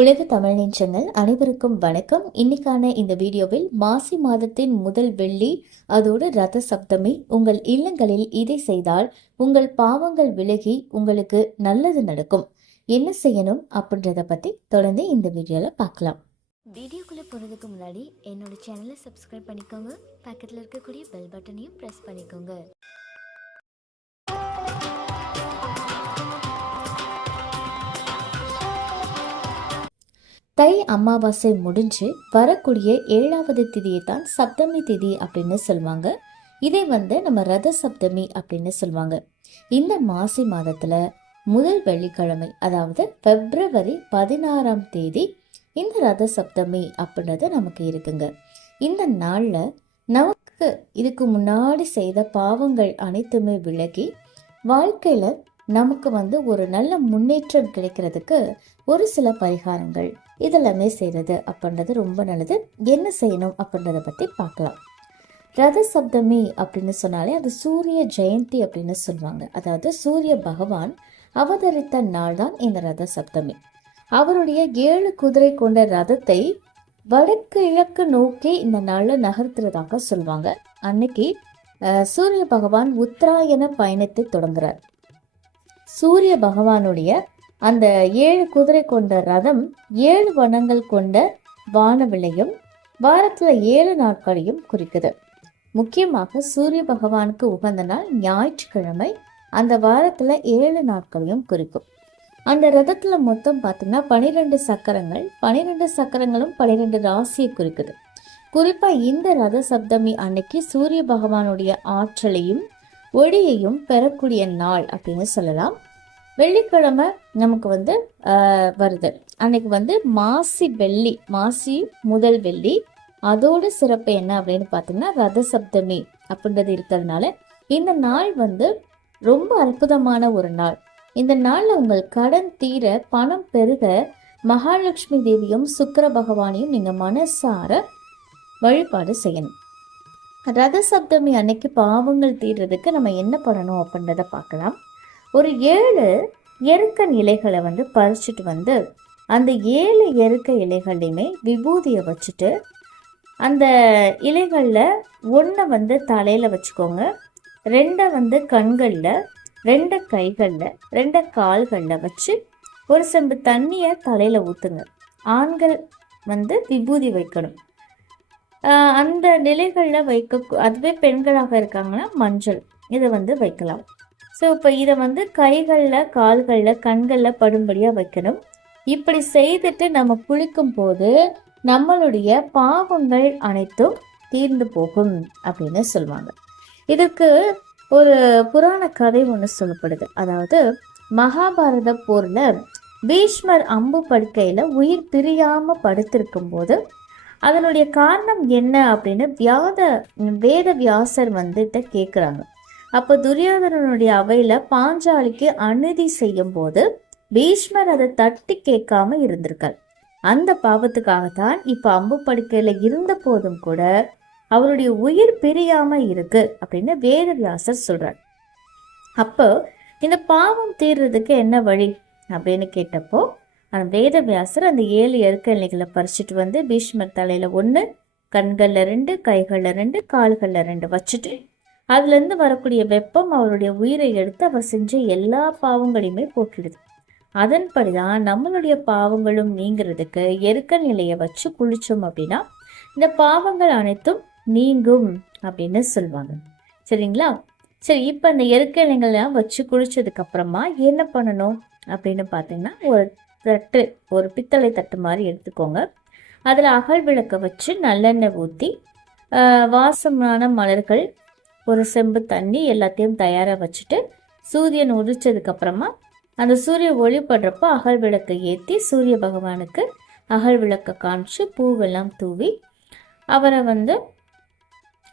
உலக தமிழ் நெஞ்சங்கள் அனைவருக்கும் வணக்கம். இன்னைக்கான இந்த வீடியோவில் மாசி மாதத்தின் முதல் வெள்ளி அதோடு ரத சப்தமி. உங்கள் இல்லங்களில் இதை செய்தால் உங்கள் பாவங்கள் விலகி உங்களுக்கு நல்லது நடக்கும். என்ன செய்யணும் அப்படின்றத பத்தி தொடர்ந்து இந்த வீடியோல பார்க்கலாம். வீடியோக்குள்ளே போகிறதுக்கு முன்னாடி என்னோட சேனலை சப்ஸ்கிரைப் பண்ணிக்கோங்க. பக்கத்தில் இருக்கக்கூடிய பெல் பட்டனையும் ப்ரெஸ் பண்ணிக்கோங்க. தை அமாவாசை முடிஞ்சு வரக்கூடிய ஏழாவது திதியை தான் சப்தமி திதி அப்படின்னு சொல்லுவாங்க. இதை வந்து நம்ம ரத சப்தமி அப்படின்னு சொல்லுவாங்க. இந்த மாசி மாதத்துல முதல் வெள்ளிக்கிழமை அதாவது பிப்ரவரி பதினாறாம் தேதி இந்த ரத சப்தமி அப்படின்றது நமக்கு இருக்குங்க. இந்த நாள்ல நமக்கு இதுக்கு முன்னாடி செய்த பாவங்கள் அனைத்துமே விலகி வாழ்க்கையில நமக்கு வந்து ஒரு நல்ல முன்னேற்றம் கிடைக்கிறதுக்கு ஒரு சில பரிகாரங்கள். இதெல்லாமே செய்கிறது அப்படின்றது ரொம்ப நல்லது. என்ன செய்யணும் அப்படின்றத பற்றி பார்க்கலாம். ரத சப்தமி அப்படின்னு சொன்னாலே அது சூரிய ஜெயந்தி அப்படின்னு சொல்லுவாங்க. அதாவது சூரிய பகவான் அவதரித்த நாள் தான் இந்த ரத சப்தமி. அவருடைய ஏழு குதிரை கொண்ட ரதத்தை வடக்கு இழக்கு நோக்கி இந்த நாளில் நகர்த்துறதாக சொல்லுவாங்க. அன்னைக்கு சூரிய பகவான் உத்தராயண பயணத்தை தொடங்குறார். சூரிய பகவானுடைய அந்த ஏழு குதிரை கொண்ட ரதம் ஏழு வனங்கள் கொண்ட வானவிலையும் வாரத்தில் ஏழு நாட்களையும் குறிக்குது. முக்கியமாக சூரிய பகவானுக்கு உகந்த நாள் ஞாயிற்றுக்கிழமை அந்த வாரத்தில் ஏழு நாட்களையும் குறிக்கும். அந்த ரதத்தில் மொத்தம் பார்த்தீங்கன்னா பனிரெண்டு சக்கரங்கள் பனிரெண்டு சக்கரங்களும் பனிரெண்டு ராசியை குறிக்குது. குறிப்பாக இந்த ரத சப்தமி அன்னைக்கு சூரிய பகவானுடைய ஆற்றலையும் ஒளியையும் பெறக்கூடிய நாள் அப்படின்னு சொல்லலாம். வெள்ளிக்கிழமை நமக்கு வந்து வருது. அன்னைக்கு வந்து மாசி வெள்ளி மாசி முதல் வெள்ளி. அதோட சிறப்பு என்ன அப்படின்னு பார்த்தீங்கன்னா ரத சப்தமி அப்படின்றது இருக்கிறதுனால இந்த நாள் வந்து ரொம்ப அற்புதமான ஒரு நாள். இந்த நாளில் உங்கள் கடன் தீர பணம் பெருக மகாலட்சுமி தேவியும் சுக்கிர பகவானையும் நீங்கள் மனசார வழிபாடு செய்யணும். ரத சப்தமி அன்னைக்கு பாவங்கள் தீர்றதுக்கு நம்ம என்ன பண்ணணும் அப்படின்றத பார்க்கலாம். ஒரு ஏழு எருக்க இலைகளை வந்து பறிச்சுட்டு வந்து அந்த ஏழு எருக்க இலைகள்லையுமே விபூதியை வச்சுட்டு அந்த இலைகளில் ஒன்றை வந்து தலையில் வச்சுக்கோங்க. ரெண்டை வந்து கண்களில் ரெண்டு கைகளில் ரெண்டு கால்களில் வச்சு ஒரு செம்பு தண்ணியை தலையில் ஊற்றுங்க ஆண்கள் வந்து விபூதி வைக்கணும். அந்த நிலைகளில் வைக்க அதுவே பெண்களாக இருக்காங்கன்னா மஞ்சள். இதை வந்து வைக்கலாம். ஸோ இப்போ இதை வந்து கைகளில் கால்களில் கண்களில் படும்படியாக வைக்கணும். இப்படி செய்துட்டு நம்ம குளிக்கும் போது நம்மளுடைய பாவங்கள் அனைத்தும் தீர்ந்து போகும் அப்படின்னு சொல்லுவாங்க. இதுக்கு ஒரு புராண கதை ஒன்று சொல்லப்படுது. அதாவது மகாபாரத போரில் பீஷ்மர் அம்பு படுக்கையில் உயிர் பிரியாமல் படுத்திருக்கும் போது அதனுடைய காரணம் என்ன அப்படின்னு வியாத வேத வியாசர் வந்துட்டு கேட்குறாங்க அப்போ துரியோதனனுடைய அவையில் பாஞ்சாலிக்கு அநீதி செய்யும் போது பீஷ்மர் அதை தட்டி கேட்காம இருந்திருக்கார். அந்த பாவத்துக்காகத்தான் இப்போ அம்பு படுக்கையில் இருந்த போதும் கூட அவருடைய உயிர் பிரியாம இருக்கு அப்படின்னு வேதவியாசர் சொல்றார். அப்போ இந்த பாவம் தீர்றதுக்கு என்ன வழி அப்படின்னு கேட்டப்போ ஆனால் வேதவியாசர் அந்த ஏழு எருக்கலைகளை பறிச்சுட்டு வந்து பீஷ்மர் தலையில் ஒன்று கண்களில் ரெண்டு கைகளில் ரெண்டு கால்களில் ரெண்டு வச்சுட்டு அதுலேருந்து வரக்கூடிய வெப்பம் அவருடைய உயிரை எடுத்து அவர் செஞ்ச எல்லா பாவங்களையுமே போக்கிடுது. அதன்படி தான் நம்மளுடைய பாவங்களும் நீங்கிறதுக்கு எருக்க நிலையை வச்சு குளித்தோம் அப்படின்னா இந்த பாவங்கள் அனைத்தும் நீங்கும் அப்படின்னு சொல்லுவாங்க. சரிங்களா? சரி இப்போ இந்த எருக்க இலைங்கள்லாம் வச்சு குளித்ததுக்கப்புறமா என்ன பண்ணணும் அப்படின்னு பார்த்தீங்கன்னா ஒரு தட்டு ஒரு பித்தளை தட்டு மாதிரி எடுத்துக்கோங்க. அதில் அகல் விளக்கை வச்சு நல்லெண்ணெய் ஊற்றி வாசமான மலர்கள் ஒரு செம்பு தண்ணி எல்லாத்தையும் தயாராக வச்சுட்டு சூரியன் உதிச்சதுக்கப்புறமா அந்த சூரிய ஒளி படுறப்போ அகல் விளக்கை ஏற்றி சூரிய பகவானுக்கு அகல் விளக்கை காமிச்சு பூவெல்லாம் தூவி அவரை வந்து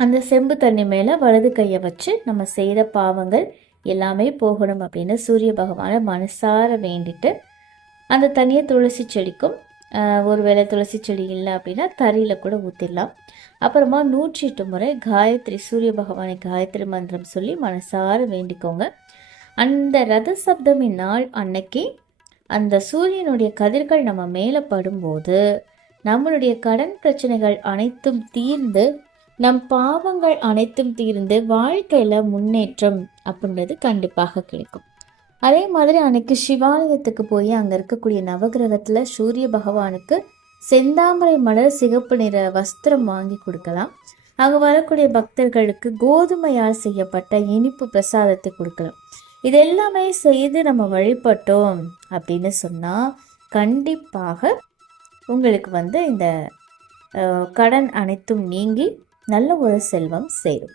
அந்த செம்பு தண்ணி மேலே வலது கையை வச்சு நம்ம செய்த பாவங்கள் எல்லாமே போகணும் அப்படின்னு சூரிய பகவானை மனசார வேண்டிட்டு அந்த தண்ணியை துளசி செடிக்கும் ஒரு ஒருவேளை துளசி செடி இல்லை அப்படின்னா தறியில் கூட ஊற்றிடலாம் அப்புறமா நூற்றி எட்டு முறை காயத்ரி சூரிய பகவானை காயத்ரி மந்திரம் சொல்லி மனசார வேண்டிக்கோங்க. அந்த ரத சப்தமி நாள் அன்னைக்கு அந்த சூரியனுடைய கதிர்கள் நம்ம மேலே படும்போது நம்மளுடைய கடன் பிரச்சனைகள் அனைத்தும் தீர்ந்து நம் பாவங்கள் அனைத்தும் தீர்ந்து வாழ்க்கையில் முன்னேற்றம் அப்படின்றது கண்டிப்பாக கிடைக்கும். அதே மாதிரி அன்னைக்கு சிவாலயத்துக்கு போய் அங்கே இருக்கக்கூடிய நவகிரகத்தில் சூரிய பகவானுக்கு செந்தாமரை மலர் சிகப்பு நிற வஸ்திரம் வாங்கி கொடுக்கலாம். அங்கே வரக்கூடிய பக்தர்களுக்கு கோதுமையால் செய்யப்பட்ட இனிப்பு பிரசாதத்தை கொடுக்கலாம். இது எல்லாமே செய்து நம்ம வழிபட்டோம் அப்படின்னு சொன்னால் கண்டிப்பாக உங்களுக்கு வந்து இந்த கடன் அனைத்தும் நீங்கி நல்ல ஒரு செல்வம் சேரும்.